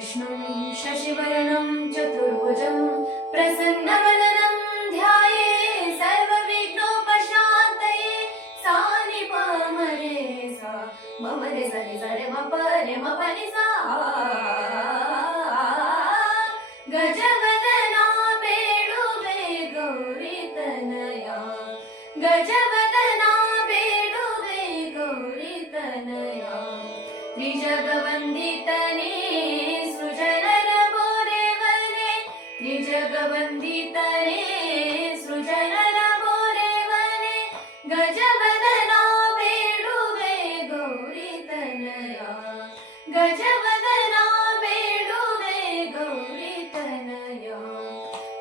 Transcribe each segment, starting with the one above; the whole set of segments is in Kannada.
विष्णुं शशिवर्णं चतुर्भुजं प्रसन्नवदनं ध्याये सर्वविघ्नोपशान्तये सानिपामरे सा ममरे सनि सरे मपरे मपनि सा गजवदना बेडुवे गौरीतनया गजवदना बेडुवे गौरीतनया त्रिजगवन्दितने सृजनर बोरेवने त्रिजगवन्दितने सृजनर बोरेवने गजवदना बेडुवे गौरीतनया गजवदना बेडुवे गौरीतनया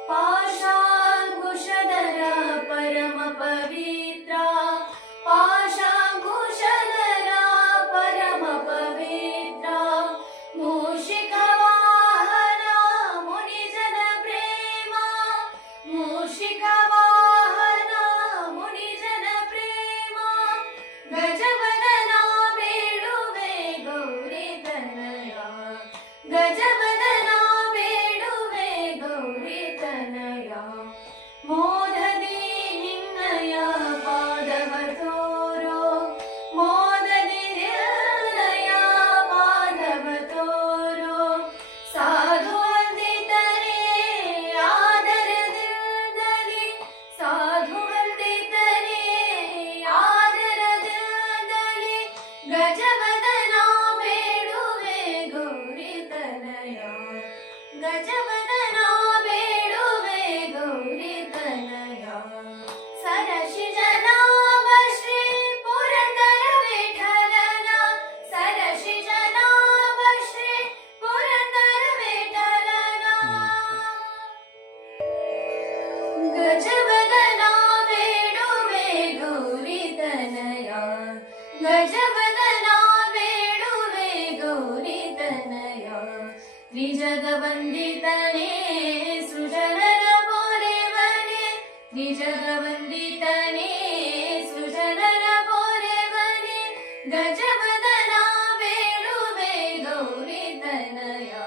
पाशाङ्कुशधर परम पवित्रा पाशाङ्कुशधर परम पवित्रा मूषिकवाहना मुनिजन प्रेमा मूषिकवाहना मुनिजन प्रेमा गजवदना बेडुवे गौरीतनया गजवदना बेडुवे गौरीतनया मोदದಿ ನಿನ್ನಯ ಪಾದವ ತೋರೋ ಮೋದದಿ ನಿನ್ನಯ ಪಾದವ ತೋರೋ ಸಾಧು ವಂದಿತರೇ ಆದರದಿಂದಲೇ ಸಾಧು ವಂದಿತರೇ ಆದರದಿಂದಲೇ ಗಜವದನ ಬೇಡುವೆ ಗೌರಿತನಯ ಗಜವದನ ಬೇಡುವೆ ಗೌರಿತನಯ ಸರಸಿ ಜನಾವ ಶ್ರೀ ಪುರಂದರ ವಿಠಲನ ಸರಸಿ ಜನಾವ ಶ್ರೀ ಪುರಂದರ ವಿಠಲನ ಗಜವದನ ಬೇಡುವೆ ಗೌರಿತನಯ ಗಜವದನ ಬೇಡುವೆ ಗೌರಿತನಯ त्रिजगवन्दितने सृजनर बोरेवने त्रिजगवन्दितने सृजनर बोरेवने गजवदना बेडुवे गौरितनया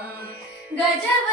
गजव